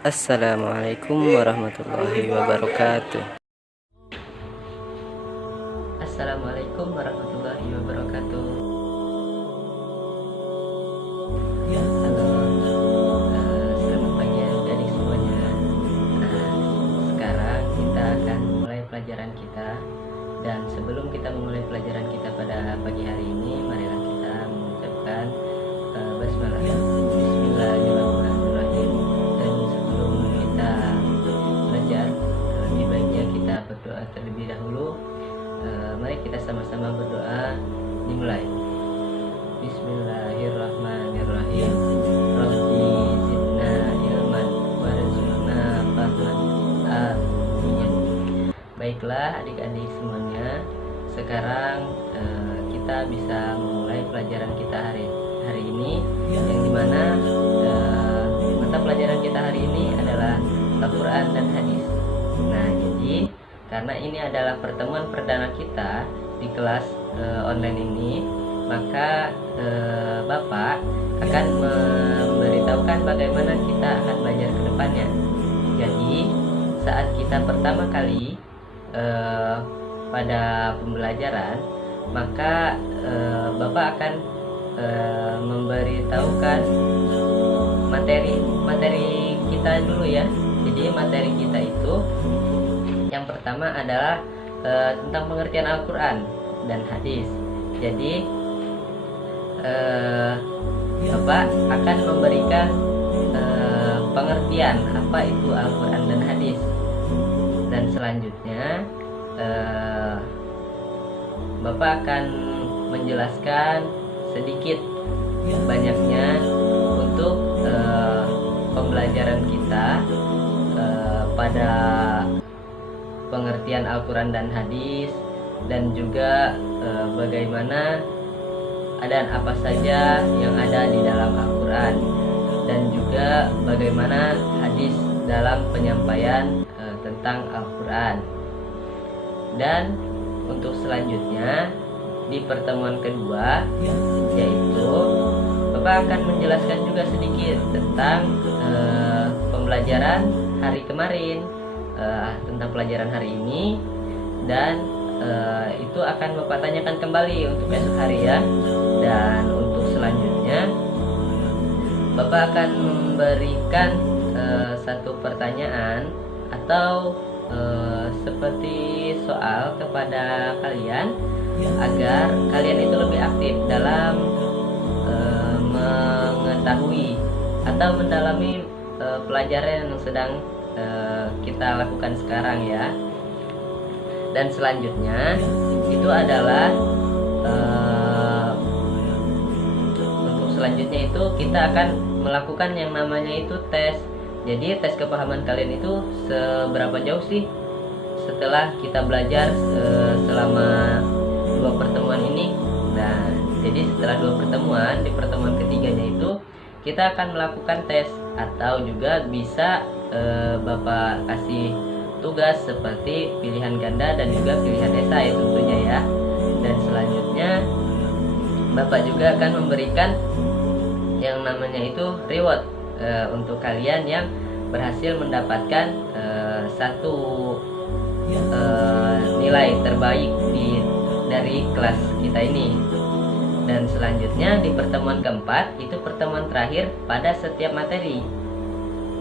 Assalamualaikum warahmatullahi wabarakatuh. Assalamualaikum warahmatullahi wabarakatuh. Halo, selamat pagi adik-adik semuanya. Sekarang kita akan mulai pelajaran kita. Dan sebelum kita memulai pelajaran kita pada pagi hari ini, marilah kita mengucapkan Bismillahirrahmanirrahim. Dan sebelum kita belajar, lebih baiknya kita berdoa terlebih dahulu. Mari kita sama-sama berdoa. Dimulai. Bismillahirrahmanirrahim. Rabbi zidna ilman warzuqna fahman. Amin. Baiklah adik-adik semuanya, sekarang kita bisa memulai pelajaran kita hari ini, yang dimana mata pelajaran kita hari ini adalah Al-Quran dan Hadis. Nah, jadi karena ini adalah pertemuan perdana kita di kelas online ini, maka Bapak akan memberitahukan bagaimana kita akan belajar ke depannya. Jadi saat kita pertama kali pada pembelajaran, maka Bapak akan memberitahukan materi kita dulu ya. Jadi materi kita itu yang pertama adalah tentang pengertian Al-Quran dan Hadis. Jadi Bapak akan memberikan pengertian apa itu Al-Quran dan Hadis. Dan selanjutnya Bapak akan menjelaskan sedikit banyaknya untuk pembelajaran kita pada pengertian Al-Quran dan Hadis, dan juga bagaimana dan apa saja yang ada di dalam Al-Quran, dan juga bagaimana hadis dalam penyampaian tentang Al-Quran. Dan untuk selanjutnya di pertemuan kedua, yaitu Bapak akan menjelaskan juga sedikit tentang pembelajaran hari kemarin, tentang pelajaran hari ini, dan itu akan Bapak tanyakan kembali untuk esok hari ya. Dan untuk selanjutnya Bapak akan memberikan satu pertanyaan atau seperti soal kepada kalian, agar kalian itu lebih aktif dalam mengetahui atau mendalami pelajaran yang sedang kita lakukan sekarang ya. Dan selanjutnya itu adalah untuk selanjutnya itu kita akan melakukan yang namanya itu tes. Jadi tes kepahaman kalian itu seberapa jauh sih setelah kita belajar selama 2 pertemuan ini. Nah, jadi setelah 2 pertemuan, di pertemuan ketiganya itu kita akan melakukan tes, atau juga bisa Bapak kasih tugas seperti pilihan ganda dan juga pilihan esai tentunya ya. Dan selanjutnya Bapak juga akan memberikan yang namanya itu reward untuk kalian yang berhasil mendapatkan satu nilai terbaik dari kelas kita ini. Dan selanjutnya di pertemuan keempat, itu pertemuan terakhir pada setiap materi.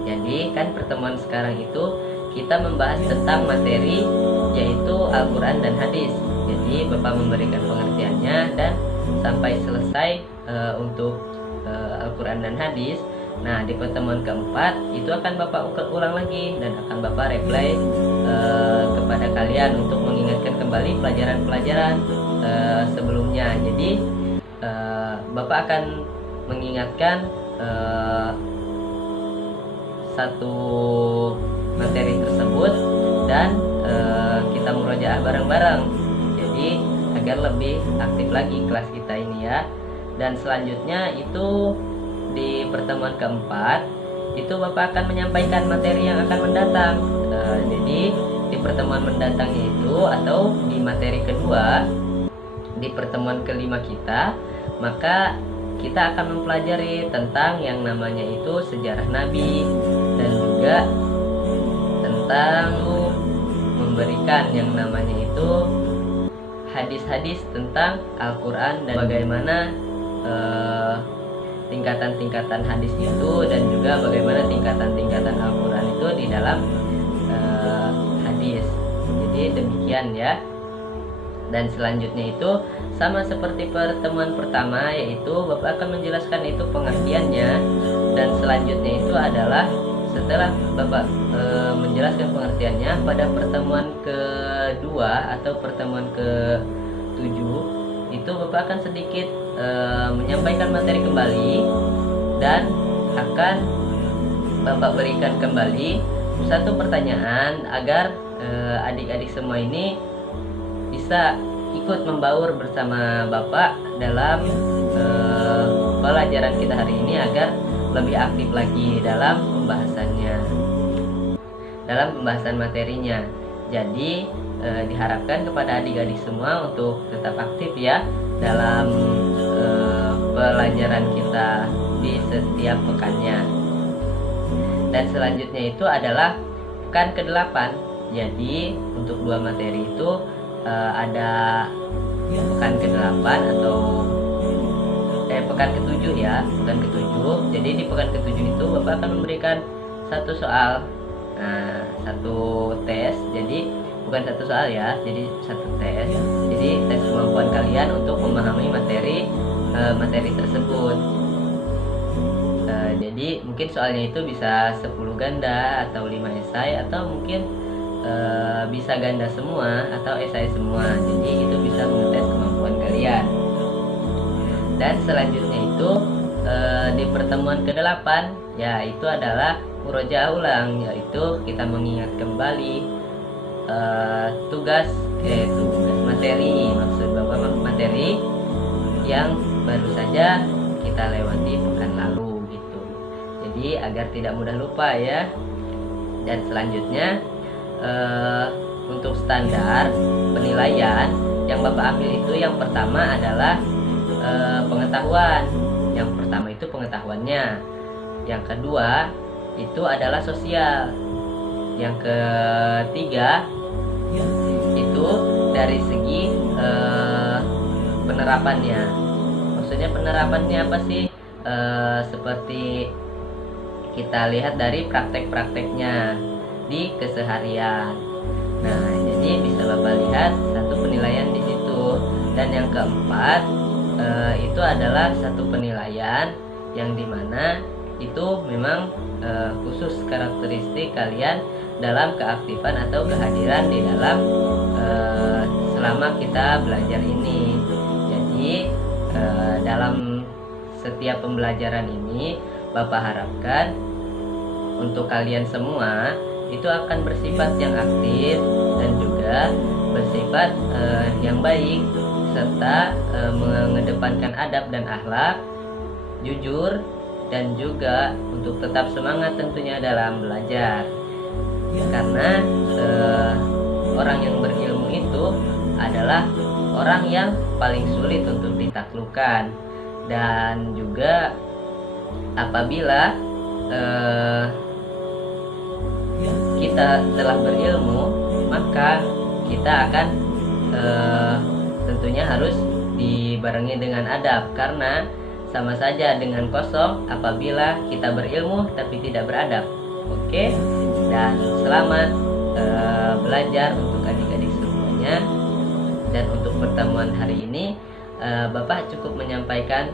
Jadi kan pertemuan sekarang itu kita membahas tentang materi, yaitu Al-Quran dan Hadis. Jadi Bapak memberikan pengertiannya, dan sampai selesai untuk Al-Quran dan Hadis. Nah, di pertemuan keempat itu akan Bapak ulang lagi, dan akan Bapak reply kepada kalian untuk mengingatkan kembali pelajaran-pelajaran sebelumnya. Jadi Bapak akan mengingatkan satu materi tersebut, dan kita murojaah bareng-bareng. Jadi agar lebih aktif lagi kelas kita ini ya. Dan selanjutnya itu di pertemuan keempat itu Bapak akan menyampaikan materi yang akan mendatang. Jadi di pertemuan mendatangnya itu, atau di materi kedua di pertemuan kelima kita, maka kita akan mempelajari tentang yang namanya itu sejarah Nabi, dan juga selalu memberikan yang namanya itu hadis-hadis tentang Al-Quran dan bagaimana tingkatan-tingkatan hadis itu, dan juga bagaimana tingkatan-tingkatan Al-Quran itu di dalam hadis. Jadi demikian ya. Dan selanjutnya itu sama seperti pertemuan pertama, yaitu Bapak akan menjelaskan itu pengertiannya. Dan selanjutnya itu adalah setelah Bapak menjelaskan pengertiannya, pada pertemuan kedua atau pertemuan ke-7 itu Bapak akan sedikit menyampaikan materi kembali, dan akan Bapak berikan kembali satu pertanyaan agar adik-adik semua ini bisa ikut membaur bersama Bapak dalam pelajaran kita hari ini, agar lebih aktif lagi dalam pembahasannya, dalam pembahasan materinya. Jadi diharapkan kepada adik-adik semua untuk tetap aktif ya dalam pelajaran kita di setiap pekannya. Dan selanjutnya itu adalah pekan ke-8. Jadi untuk 2 materi itu ada pekan ke-8 atau pekan ke-7 ya, pekan ke-7. Jadi di pekan ke-7 itu Bapak akan memberikan satu soal, satu tes. Jadi bukan satu soal ya, jadi satu tes. Jadi tes kemampuan kalian untuk memahami materi tersebut. Jadi mungkin soalnya itu bisa 10 ganda atau 5 esai, atau mungkin bisa ganda semua atau esai semua. Jadi itu bisa mengetes kemampuan kalian. Dan selanjutnya itu di pertemuan ke-8 ya, itu adalah murojaah ulang, yaitu kita mengingat kembali tugas materi, maksud Bapak materi yang baru saja kita lewati pekan lalu gitu. Jadi agar tidak mudah lupa ya. Dan selanjutnya untuk standar penilaian yang Bapak ambil itu, yang pertama adalah pengetahuan. Yang pertama itu pengetahuannya. Yang kedua itu adalah sosial. Yang ketiga itu dari segi penerapannya. Maksudnya penerapannya apa sih? Seperti kita lihat dari praktek-prakteknya di keseharian. Nah, jadi bisa Bapak lihat satu penilaian di situ. Dan yang keempat itu adalah satu penilaian yang dimana itu memang khusus karakteristik kalian dalam keaktifan atau kehadiran di dalam selama kita belajar ini. Jadi dalam setiap pembelajaran ini Bapak harapkan untuk kalian semua itu akan bersifat yang aktif dan juga bersifat yang baik, serta mengedepankan adab dan akhlak, jujur, dan juga untuk tetap semangat tentunya dalam belajar. Karena orang yang berilmu itu adalah orang yang paling sulit untuk ditaklukkan. Dan juga apabila kita telah berilmu, maka kita akan tentunya harus dibarengi dengan adab, karena sama saja dengan kosong apabila kita berilmu tapi tidak beradab. Oke, dan selamat belajar untuk adik-adik semuanya. Dan untuk pertemuan hari ini Bapak cukup menyampaikan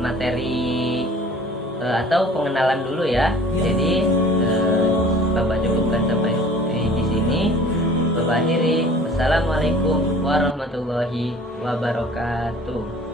materi atau pengenalan dulu ya. Jadi Bapak cukupkan sampai di sini. Bapak akhiri. Wassalamualaikum warahmatullahi wabarakatuh.